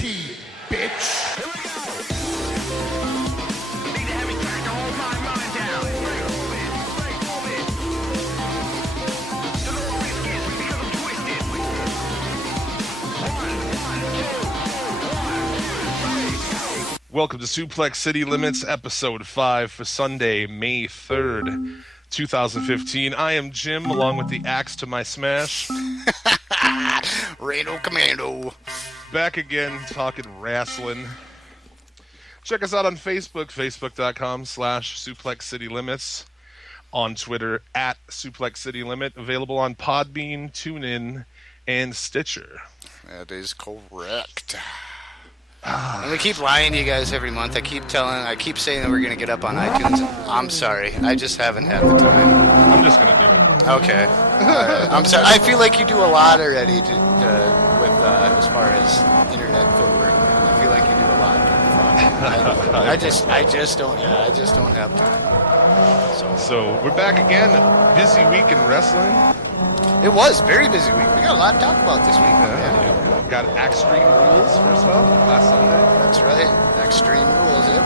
T, bitch. Here we go. Need a heavy track to hold my mind down. Move it. The lower risk is because I'm twisted. 1, 2, 1, 2, 3, go. Welcome to Suplex City Limits, Episode 5 for Sunday, May 3rd, 2015. I am Jim, along with the axe to my smash. Rado Commando. Back again, talking wrestling. Check us out on Facebook, facebook.com/Suplex City Limits. On Twitter, @SuplexCityLimit. Available on Podbean, TuneIn, and Stitcher. That is correct. And we keep lying to you guys every month. I keep saying that we're going to get up on iTunes. I'm sorry. I just haven't had the time. I'm just going to do it. Okay. I'm sorry. I feel like you do a lot already with as far as internet footwork. I feel like you do a lot. I just don't have time. So we're back again. Busy week in wrestling. It was very busy week. We got a lot to talk about this week. Yeah. Got Extreme Rules first off last Sunday. That's right. Extreme Rules. It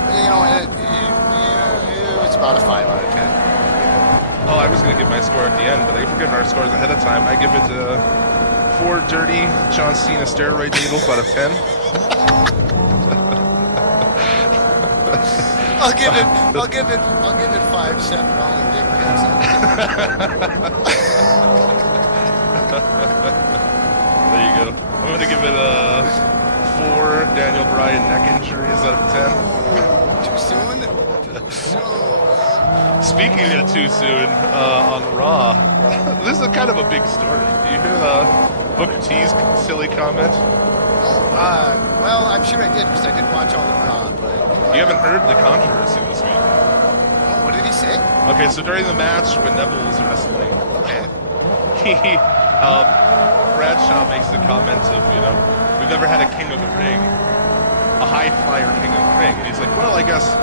was about a 5 out of 10. Oh, I was going to give my score at the end, but I forget our scores ahead of time. I give it 4 dirty John Cena steroid needles out of 10. I'll give it 5 Seth Rollins dick pins. There you go. I'm going to give it 4 Daniel Bryan neck injuries out of 10. Too soon? Speaking of too soon, on Raw, this is kind of a big story. Do you hear Booker T's silly comment? Well, I'm sure I did because I did watch all the Raw, but... You haven't heard the controversy this week. Oh, what did he say? Okay, so during the match when Neville was wrestling, Okay. Bradshaw makes the comment of, we've never had a king of the ring, a high flyer king of the ring. And he's like, well, I guess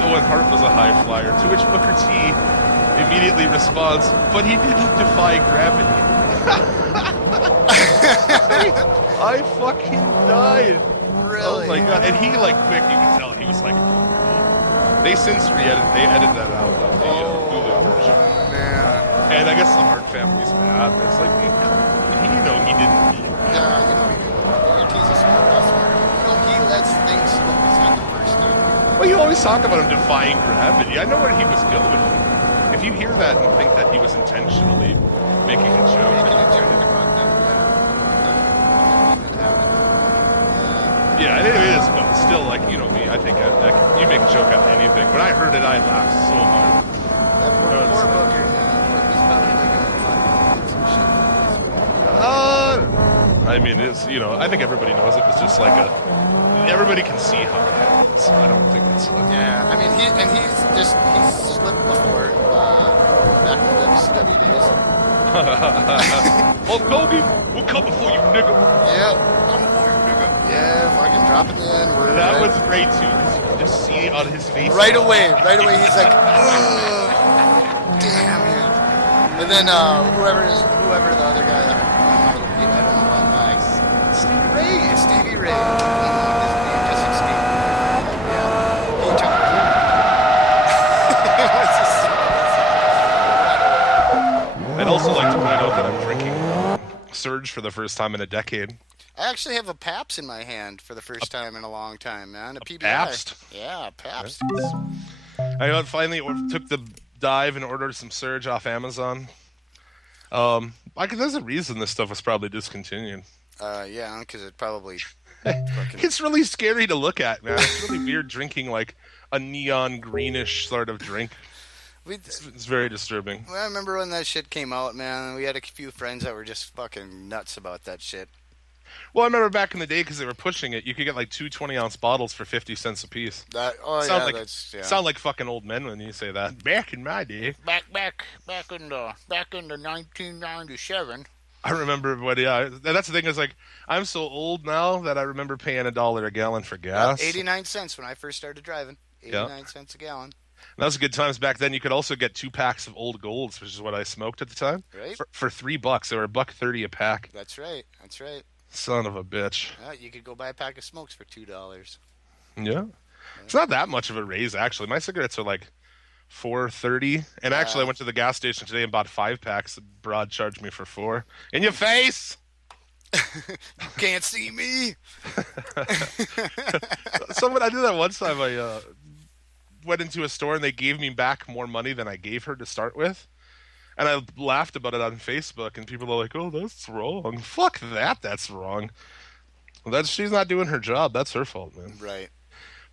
Owen Hart was a high flyer, to which Booker T immediately responds, but he didn't defy gravity. I fucking died. Really? Oh my god. And he, quick, you can tell, he was like, they since edited that out of the Hulu version. Man. And I guess the Hart family's mad. It's like, he didn't mean it. Yeah, he didn't. Your T's a smart. He lets things slip his head the first time. Well, you always talk about him defying gravity. I know where he was going. If you hear that and think that he was intentionally making a joke. Making a joke about that, Yeah, it is, but still, you know me, I think you make a joke out of anything. When I heard it, I laughed so hard. That poor Booker, man. He's probably going to some shit for this, I mean, it's, I think everybody knows it was just everybody can see how it happens. I don't think it's Yeah, I mean, he's slipped before, back in the WCW days. Hulk Hogan, we'll come before you, nigga. Yeah, come before you, nigga. Yeah, fucking dropping the N-word. That was great, too, because you could just see it on his face. Right away, he's like, damn it. And then, whoever the other guy, I don't know about Stevie Ray. It's Stevie Ray. Just escaped. Yeah. He took I'd also like to point out that I'm drinking Surge for the first time in a decade. I actually have a Pabst in my hand for the first time in a long time, man. A PBR. Pabst? Yeah, Pabst. I finally took the dive and ordered some Surge off Amazon. There's a reason this stuff was probably discontinued. Yeah, because it probably... It's really scary to look at, man. It's really weird drinking a neon greenish sort of drink. It's very disturbing. I remember when that shit came out, man. We had a few friends that were just fucking nuts about that shit. Well, I remember back in the day, because they were pushing it, you could get 2 20-ounce bottles for 50 cents a piece. Sound like fucking old men when you say that. Back in my day. Back in the 1997. I remember, that's the thing is, I'm so old now that I remember paying $1 a gallon for gas. 89 cents when I first started driving. 89 cents a gallon. And that was good times back then. You could also get 2 packs of Old Golds, which is what I smoked at the time. Right. For $3. They were $1.30 a pack. That's right. Son of a bitch. You could go buy a pack of smokes for $2. Yeah. It's not that much of a raise, actually. My cigarettes are like 4.30, and actually I went to the gas station today and bought 5 packs. The broad charged me for 4. In your face! Can't see me. I did that one time. I went into a store and they gave me back more money than I gave her to start with. And I laughed about it on Facebook, and people are like, "Oh, that's wrong." Fuck that. That's wrong. She's not doing her job. That's her fault, man. Right.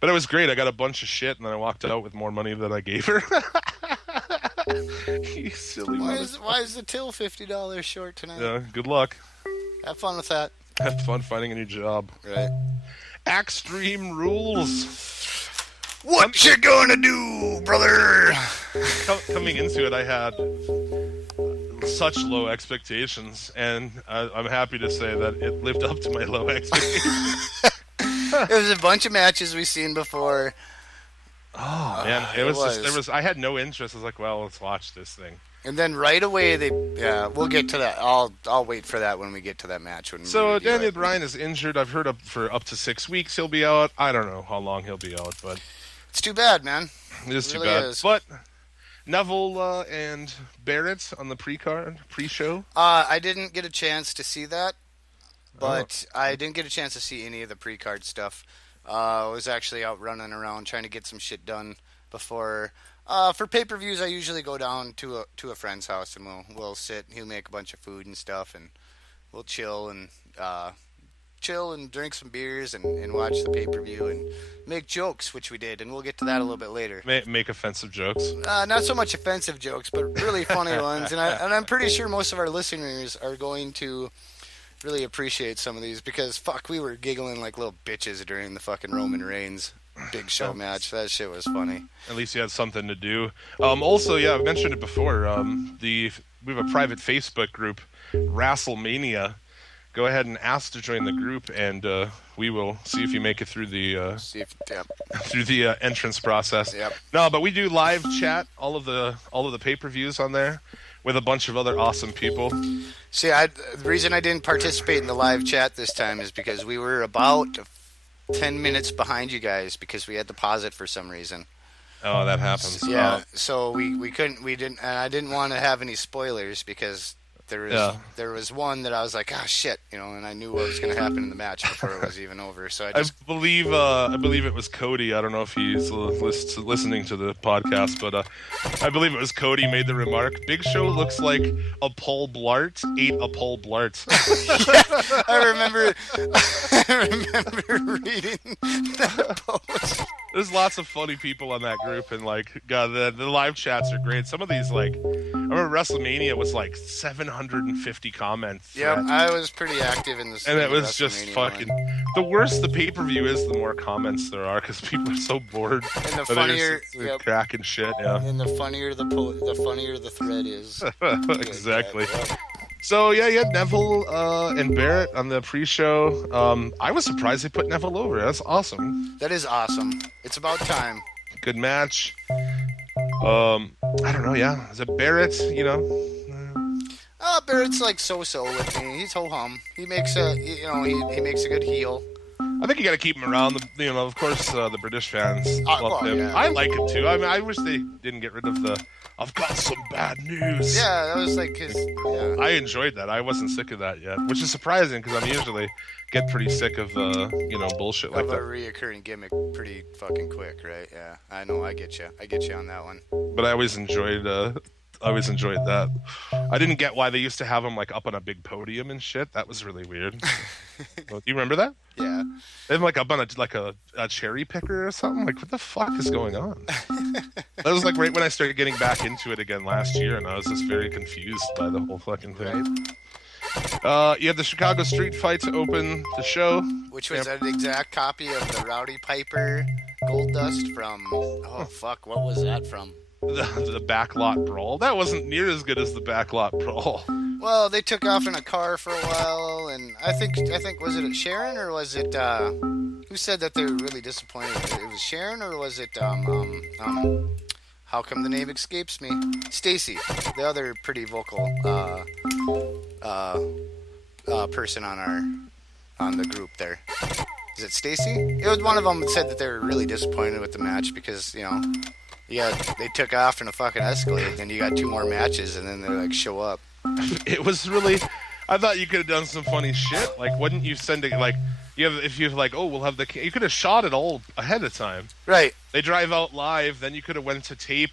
But it was great. I got a bunch of shit, and then I walked out with more money than I gave her. You silly Why is the till $50 short tonight? Yeah, good luck. Have fun with that. Have fun finding a new job. Right. Extreme rules. What you gonna do, brother? Coming into it, I had such low expectations, and I'm happy to say that it lived up to my low expectations. It was a bunch of matches we've seen before. Oh man, I had no interest. I was like, well, let's watch this thing. And then right away we'll get to that. I'll wait for that when we get to that match. So Daniel Bryan is injured. I've heard for up to 6 weeks he'll be out. I don't know how long he'll be out, but it's too bad, man. It is really too bad. Is. But Neville and Barrett on the pre-show. I didn't get a chance to see that, but I didn't get a chance to see any of the pre-card stuff. I was actually out running around trying to get some shit done before. For pay-per-views, I usually go down to a friend's house and we'll sit. He'll make a bunch of food and stuff, and we'll chill and drink some beers and watch the pay-per-view and make jokes, which we did, and we'll get to that a little bit later. Make offensive jokes. Not so much offensive jokes, but really funny ones, and I'm pretty sure most of our listeners are going to really appreciate some of these because fuck, we were giggling like little bitches during the fucking Roman Reigns Big Show match. That shit was funny. At least you had something to do. Also, yeah, I've mentioned it before. We have a private Facebook group, WrestleMania. Go ahead and ask to join the group, and we will see if you make it through the through the entrance process. Yep. No, but we do live chat all of the pay-per-views on there with a bunch of other awesome people. See, the reason I didn't participate in the live chat this time is because we were about 10 minutes behind you guys because we had to pause it for some reason. Oh, that happens. Yeah, so we didn't, and I didn't want to have any spoilers because there was one that I was like, shit, and I knew what was going to happen in the match before it was even over. So I believe it was Cody. I don't know if he's listening to the podcast, but I believe it was Cody made the remark. Big Show looks like a Paul Blart ate a Paul Blart. Yeah, I remember reading that post. There's lots of funny people on that group, and God, the live chats are great. Some of these, I remember WrestleMania was 750 comments. Yeah, I was pretty active in this. And it was just fucking the worse the pay-per-view is, the more comments there are because people are so bored. And the funnier, cracking shit. Yeah. And the funnier the thread is. Exactly. So yeah, you had Neville and Barrett on the pre-show. I was surprised they put Neville over. That's awesome. That is awesome. It's about time. Good match. I don't know. Yeah, is it Barrett? Barrett's so-so with me. He's ho-hum. He makes he makes a good heel. I think you got to keep him around. Of course, the British fans love him. Yeah. I like him too. I mean, I wish they didn't get rid of the "I've got some bad news." Yeah, that was his. Yeah. I enjoyed that. I wasn't sick of that yet, which is surprising because I'm usually get pretty sick of bullshit like that. Of a reoccurring gimmick, pretty fucking quick, right? Yeah, I know. I get you. I get you on that one. But I always enjoyed that. I didn't get why they used to have him up on a big podium and shit. That was really weird. Do you remember that? Yeah. They have up on a cherry picker or something. What the fuck is going on? That was right when I started getting back into it again last year, and I was just very confused by the whole fucking thing. You have the Chicago Street Fight to open the show, which was an exact copy of the Rowdy Piper Gold Dust from. Oh fuck! What was that from? The Backlot Brawl. That wasn't near as good as the Backlot Brawl. Well, they took off in a car for a while, and I think was it Sharon or was it who said that they were really disappointed? It was Sharon or was it how come the name escapes me? Stacy, the other pretty vocal person on on the group there. Is it Stacy? It was one of them that said that they were really disappointed with the match because, you know, they took off in a fucking Escalade, then you got 2 more matches, and then they like show up. It was really. I thought you could have done some funny shit. Like, wouldn't you send it like if you've like, oh, we'll have the. You could have shot it all ahead of time. Right. They drive out live, then you could have went to tape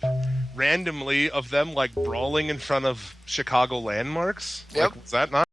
randomly of them like brawling in front of Chicago landmarks. Yep. Like, was that not?